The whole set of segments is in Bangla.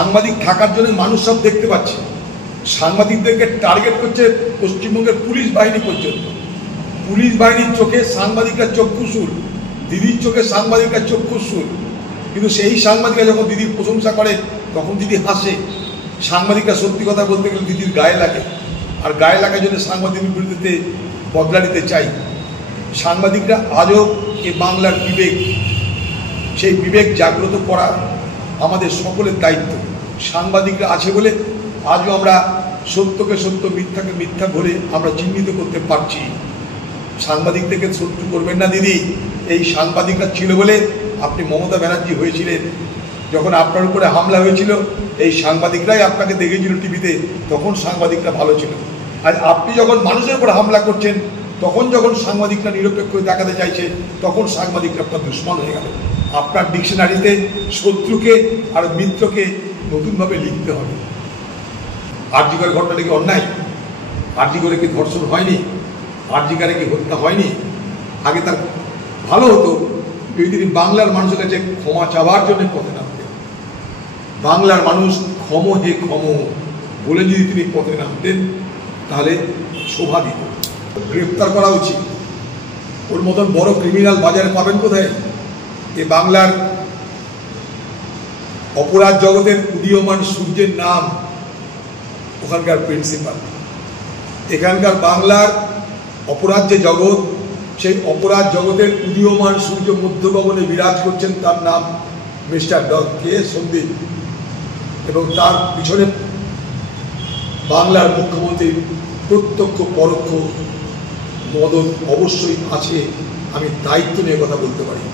সাংবাদিক থাকার জন্য মানুষ সব দেখতে পাচ্ছে। সাংবাদিকদেরকে টার্গেট করছে পশ্চিমবঙ্গের পুলিশ বাহিনী পর্যন্ত। পুলিশ বাহিনীর চোখে সাংবাদিকরা চক্ষুশূল, দিদির চোখে সাংবাদিকরা চক্ষুশূল। কিন্তু সেই সাংবাদিকরা যখন দিদির প্রশংসা করে তখন দিদি হাসে। সাংবাদিকরা সত্যি কথা বলতে গেলে দিদির গায়ে লাগে, আর গায়ে লাগার জন্য সাংবাদিকের বিরুদ্ধে বদলা নিতে চাই। সাংবাদিকরা আজও এ বাংলার বিবেক, সেই বিবেক জাগ্রত করা আমাদের সকলের দায়িত্ব। সাংবাদিকরা আছে বলে আজও আমরা সত্যকে সত্য, মিথ্যাকে মিথ্যা বলে আমরা চিহ্নিত করতে পারছি। সাংবাদিকদেরকে শত্রু করবেন না দিদি। এই সাংবাদিকরা ছিল বলে আপনি মমতা ব্যানার্জি হয়েছিলেন। যখন আপনার উপরে হামলা হয়েছিল এই সাংবাদিকরাই আপনাকে দেখেছিল টিভিতে, তখন সাংবাদিকরা ভালো ছিল। আর আপনি যখন মানুষের উপর হামলা করছেন তখন যখন সাংবাদিকরা নিরপেক্ষ দেখাতে চাইছে তখন সাংবাদিকরা আপনার দুশ্মন হয়ে গেল। আপনার ডিকশনারিতে শত্রুকে আর মিত্রকে নতুনভাবে লিখতে হবে। আরজি করে ঘটনাটা কি অন্যায়? আরজি করে কি ধর্ষণ হয়নি? আরজি করে কি হত্যা হয়নি? আগে তার ভালো হতো যদি তিনি বাংলার মানুষের কাছে ক্ষমা চাওয়ার জন্য পথে নামতেন। বাংলার মানুষ ক্ষম হে ক্ষম বলে যদি তিনি পথে নামতেন তাহলে শোভা দিত। গ্রেপ্তার করা উচিত। ওর মতন বড় ক্রিমিনাল বাজারে পাবেন কোথায়? এ বাংলার অপরাধ জগতের উদীয়মান সূর্যের নাম ওখানকার প্রিন্সিপাল। এখানকার বাংলার অপরাধ যে জগৎ, সেই অপরাধ জগতের উদীয়মান সূর্য মধ্যগগনে বিরাজ করছেন, তার নাম মিস্টার কে সন্দীপ। এবং তার পিছনে বাংলার মুখ্যমন্ত্রীর প্রত্যক্ষ পরোক্ষ মদত অবশ্যই আছে। আমি দায়িত্ব নিয়ে কথা বলতে পারি।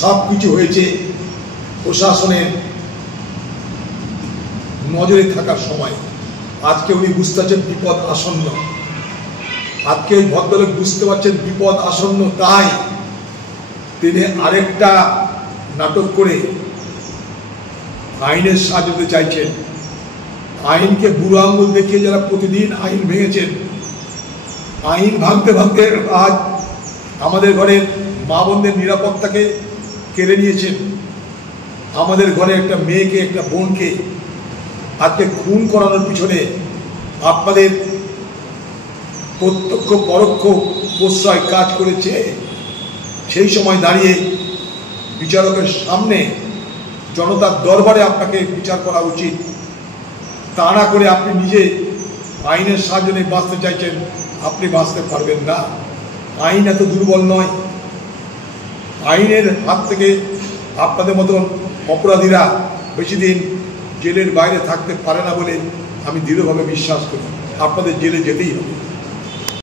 সব কিছু হয়েছে প্রশাসনের নজরে থাকার সময়। আজকে উনি বুঝতে পারছেন বিপদ আসন্ন। আজকে ওই ভদ্রলোক বুঝতে পারছেন বিপদ আসন্ন, তাই তিনি আরেকটা নাটক করে আইনের সাহায্য দিতে চাইছেন। আইনকে বুড়ো আঙুল দেখিয়ে যারা প্রতিদিন আইন ভেঙেছেন, আইন ভাঙতে ভাঙতে আজ আমাদের ঘরের মা বোনদের নিরাপত্তাকে কেড়ে নিয়েছেন। আমাদের ঘরে একটা মেয়েকে, একটা বোনকে আজকে খুন করানোর পিছনে আপনাদের প্রত্যক্ষ পরোক্ষ প্রশ্রয় কাজ করেছে। সেই সময় দাঁড়িয়ে বিচারকের সামনে জনতার দরবারে আপনাকে বিচার করা উচিত। তা না করে আপনি নিজে আইনের সাহায্য নিয়ে বাঁচতে চাইছেন, আপনি বাঁচতে পারবেন না। আইন এত দুর্বল নয়। আইনের হাত থেকে আপনাদের মতন অপরাধীরা বেশি দিন জেলের বাইরে থাকতে পারে না বলে আমি দৃঢ়ভাবে বিশ্বাস করি। আপনাদের জেলে যেতেই হবে।